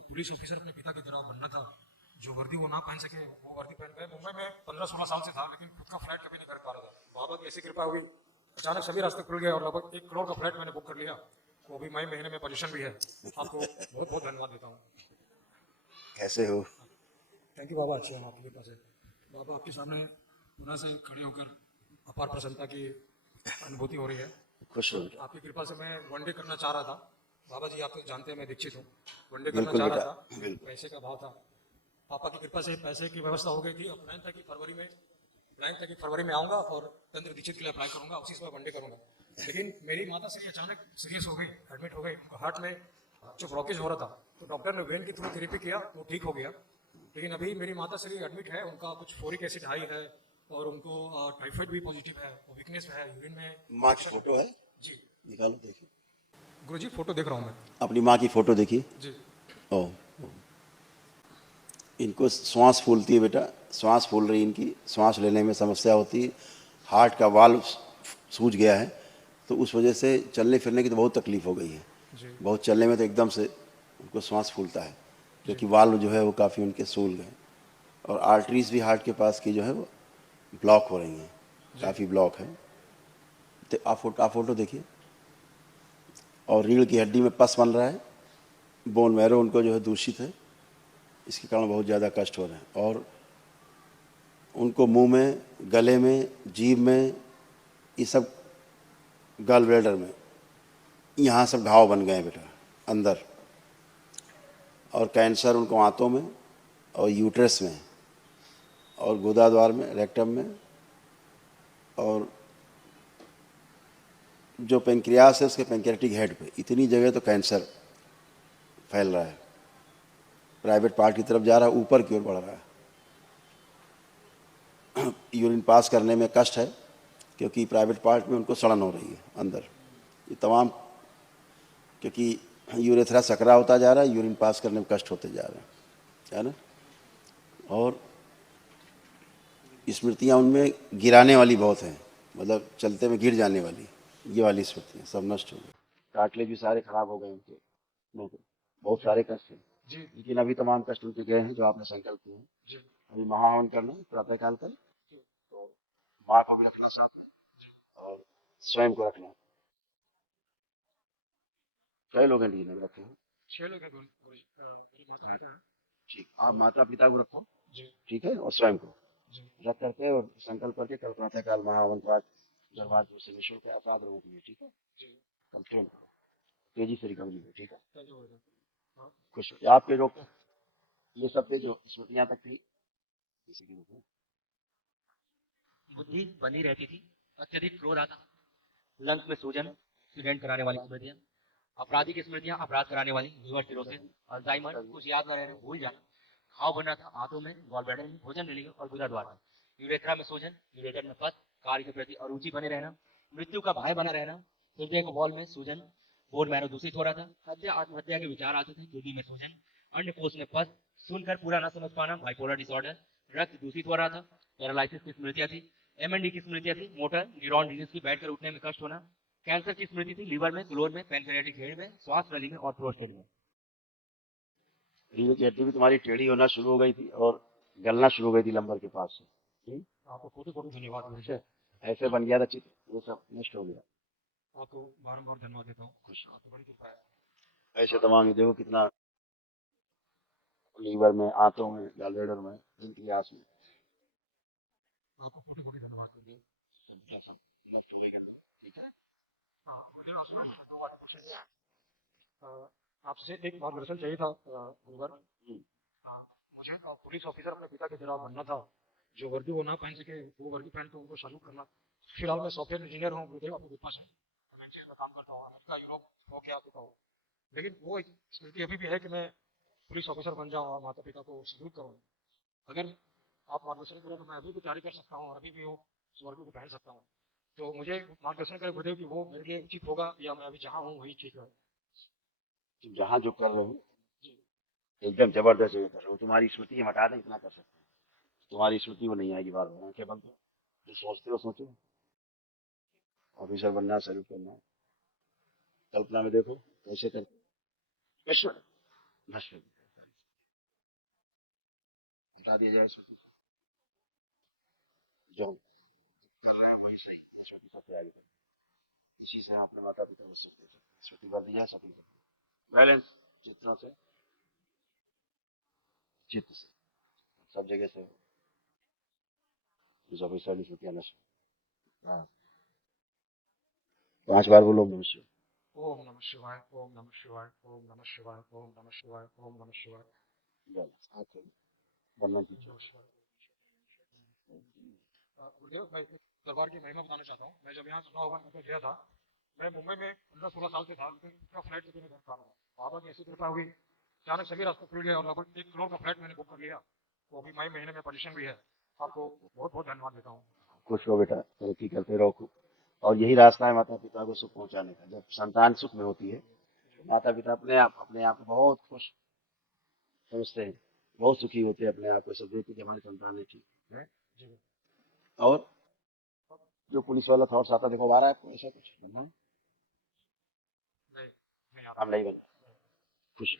Police officer अपने पिता की तरह बनना था। जो वर्दी वो ना पहन सके वो वर्दी पहन गए। मुंबई में 15-16 साल से था, लेकिन खुद का फ्लैट कभी नहीं कर पा रहा था। बाबा की ऐसी कृपा हुई, अचानक सभी रास्ते खुल गए और लगभग 1 करोड़ का फ्लैट मैंने बुक कर लिया। वो भी मई महीने में पोजीशन भी है। आपको बहुत बहुत धन्यवाद देता हूँ। कैसे हो? थैंक यू बाबा, अच्छे हैं आपकी कृपा से। बाबा आपके सामने पुनः से खड़े होकर अपार प्रसन्नता की अनुभूति हो रही है। खुश हो? आपकी कृपा से मैं वनडे करना चाह रहा था। बाबा जी आप तो जानते हैं मैं दीक्षित हूँ। वनडे करना बिल्कुल चाह रहा बेटा, था, बिल्कुल। पैसे का भाव था। पापा की कृपा से पैसे की व्यवस्था हो गई थी। अब प्लान था कि फरवरी में आऊँगा और तंत्र दीक्षित के लिए अप्लाई करूँगा, उसी समय वनडे करूँगा। लेकिन मेरी माता श्री अचानक सीरियस हो गई, एडमिट हो गई। उनको हार्ट में जो ब्लॉकेज हो रहा था, तो डॉक्टर ने ब्रेन के थ्रू थेरेपी किया, वो ठीक हो गया। लेकिन अभी मेरी माता श्री एडमिट है, उनका कुछ फोरिक एसिड हाई है और उनको टाइफाइड भी पॉजिटिव है, वो वीकनेस है, यूरिन में माँ की infection फोटो है? जी। निकालो देखिए। गुरुजी फोटो देख रहा हूँ मैं। अपनी माँ की फोटो देखिए। जी ओ, इनको श्वास फूलती है बेटा, श्वास फूल रही है इनकी, श्वास लेने में समस्या होती है, हार्ट का वाल्व सूज गया है, तो उस वजह से चलने फिरने की तो बहुत तकलीफ हो गई है। जी बहुत चलने में तो एकदम से उनको श्वास फूलता है, क्योंकि वाल्व जो है वो काफ़ी उनके सूल गए और आर्टरीज भी हार्ट के पास की जो है वो ब्लॉक हो रही हैं, काफ़ी ब्लॉक है। तो आप फोटो देखिए। और रीढ़ की हड्डी में पस बन रहा है, बोन मैरो उनको जो है दूषित है, इसके कारण बहुत ज़्यादा कष्ट हो रहे हैं। और उनको मुंह में, गले में, जीभ में, ये सब गल ब्लैडर में, यहाँ सब घाव बन गए हैं बेटा अंदर। और कैंसर उनको आंतों में और यूट्रस में और गुदाद्वार में, रेक्टम में, और जो पेंक्रियास है उसके पेंक्रियाटिक हेड पे इतनी जगह तो कैंसर फैल रहा है। प्राइवेट पार्ट की तरफ जा रहा है, ऊपर की ओर बढ़ रहा है। यूरिन पास करने में कष्ट है, क्योंकि प्राइवेट पार्ट में उनको सड़न हो रही है अंदर। ये तमाम, क्योंकि यूरेथ्रा सकरा होता जा रहा है, यूरिन पास करने में कष्ट होते जा रहे हैं, है ना। और स्मृतियाँ उनमें गिराने वाली बहुत हैं, मतलब चलते में गिर जाने वाली, ये वाली स्मृतियाँ सब नष्ट हो गई। कार्टिलेज भी सारे खराब हो गए उनके, नहीं तो बहुत सारे कष्ट हैं। जी लेकिन अभी तमाम कष्ट उनके गए हैं जो आपने संकल्प किए हैं। जी अभी महाहवन करना है प्रातः काल कर, तो माँ को भी रखना साथ में और स्वयं को रखना। कई लोग हैं जिन्हें रखे हैं। 6 लोग हैं गुरुजी। मेरी माता पिता हैं। ठीक, आप माता पिता को रखो, जी ठीक है, और स्वयं को जी रख करके और संकल्प करके कल प्रातः काल महाहवन पाठ दरबार से निःशुल्क है, अपराध रोग के लिए, ठीक है। जी कल तुरंत करो, तेजी से रिकवरी हो, ठीक है। Thank you. हाँ खुश आपके जो ये सब पे जो स्मृतियाँ तक थी, इसी के रूप में बुद्धि बनी रहती थी, अत्यधिक क्रोध आता, लंग्स में सूजन, एक्सीडेंट कराने वाली स्मृतियां, अपराधी की स्मृतियां, अपराध कराने वाली, लिवर सिरोसिस, अल्जाइमर, कुछ याद न रहने, भूल जाना, घाव बना था हाथों में, गॉल ब्लैडर में, भोजन रिलीवर और गुदा द्वार में, यूरेथ्रा में सूजन, यूरेटर में पस, कार्य के प्रति अरुचि बने रहना, मृत्यु का भय बना रहना, हृदय को वॉल में सूजन, बोन मैरो दूषित हो रहा था, हत्या आत्महत्या के विचार आते थे, किडनी में सूजन, अन्य कोष में पस, सुनकर पूरा न समझ पाना, बाइपोलर डिसऑर्डर, रक्त दूषित हो रहा था, पैरालिसिस की स्मृतियां थी, एमएनडी की स्मृतियां थी, मोटर न्यूरॉन डिजीज की, बैठकर उठने में कष्ट होना, कैंसर की स्मृति थी, लीवर में, ग्लोर में, पैनक्रियाटिक हेड में, श्वास नली में और प्रोस्टेट में। रीढ़ की हड्डी भी तुम्हारी टेढ़ी होना शुरू हो गई थी और गलना शुरू हो गई थी लंबर के पास से, ठीक? आपको कोटि कोटि धन्यवाद गुरुजी। ऐसे ऐसे बन गया था चित्र, ये सब नष्ट हो गया। आपको बारंबार धन्यवाद देता हूँ। खुश आपकी बड़ी कृपा है। ऐसे तमाम, ये देखो कितना लीवर में, आंतों में, गॉलब्लैडर में, पेंक्रियास में आपको कोटि कोटि धन्यवाद गुरुजी। सब नष्ट हो गई, ठीक है। हाँ, मुझे आपसे 2 बातें पूछनी थी। आपसे एक मार्गदर्शन चाहिए था गुरुवर। मुझे पुलिस ऑफिसर अपने पिता की तरह बनना था। जो वर्दी वो ना पहन सके वो वर्दी पहन के उनको सैल्यूट करना। फिलहाल मैं सॉफ्टवेयर इंजीनियर हूँ गुरुदेव, आपको कृपा से एमएनसी में काम करता हूँ, अमेरिका यूरोप हो के आ चुका हूँ। लेकिन वो एक स्मृति अभी भी है कि मैं पुलिस ऑफिसर बन जाऊँ और माता पिता को सैल्यूट करूँ। अगर आप मार्गदर्शन करें तो मैं अभी भी तैयारी कर सकता हूँ और अभी भी वो उस वर्दी को पहन सकता हूँ। तो मुझे मार्गदर्शन करें गुरुदेव कि वो मेरे लिए उचित होगा या मैं अभी जहाँ हूँ वही ठीक है। तुम जहाँ जो कर रहे हो जी एकदम जबरदस्त जो कर रहे हो, तुम्हारी स्मृति हम हटा दें इतना कर सकते हैं। तुम्हारी स्मृति वो नहीं आएगी बार बार, आंखें बंद करो, जो सोचते हो सोचो। ऑफिसर बनना, सैल्यूट करना, कल्पना में देखो कैसे करके नष्ट हो गया। हटा दिया जाए छोटी सा, जो हम कर रहे हैं वही सही है, छोटी सा तैयारी करें, इसी से हम अपने माता पिता को सुख दे सकते हैं। छोटी कर दी जाए, छोटी कर बैलेंस चित्रों से, चित्र से सब जगह से इस ऑफिसर की छुट्टियां नशा। हाँ, 5 बार बोलो नमः शिवाय। ओम नमः शिवाय, ओम नमः शिवाय, ओम नमः शिवाय, ओम नमः शिवाय, ओम नमः शिवाय, बैलेंस हाथ से बंधन पीछे। नमः शिवाय। गुरुदेव, मैं इस दरबार की महिमा बताना चाहता हूँ। मैं जब यहाँ चुनाव होकर गया था, मैं मुंबई में 15-16 साल से था, लेकिन पूरा फ्लैट लेके मैं घर का रहा। बाबा की ऐसी कृपा हुई, अचानक सभी रास्ते खुल गए और लगभग 1 करोड़ का फ्लैट मैंने बुक कर लिया। वो अभी मई महीने में पोजीशन भी है। आपको बहुत बहुत धन्यवाद देता हूँ। खुश रहो बेटा, तरक्की करते रहो खूब। और यही रास्ता है माता पिता को सुख पहुंचाने का। जब संतान सुख में होती है, माता पिता अपने आप को बहुत खुश समझते हैं, बहुत सुखी होते हैं अपने आप को, सब देखते कि हमारी संतान है ठीक है। जी और जो पुलिस वाला थॉट्स आता देखो, आ रहा है आपको ऐसा कुछ बनना है? नहीं, नहीं आता। हम नहीं बना खुश।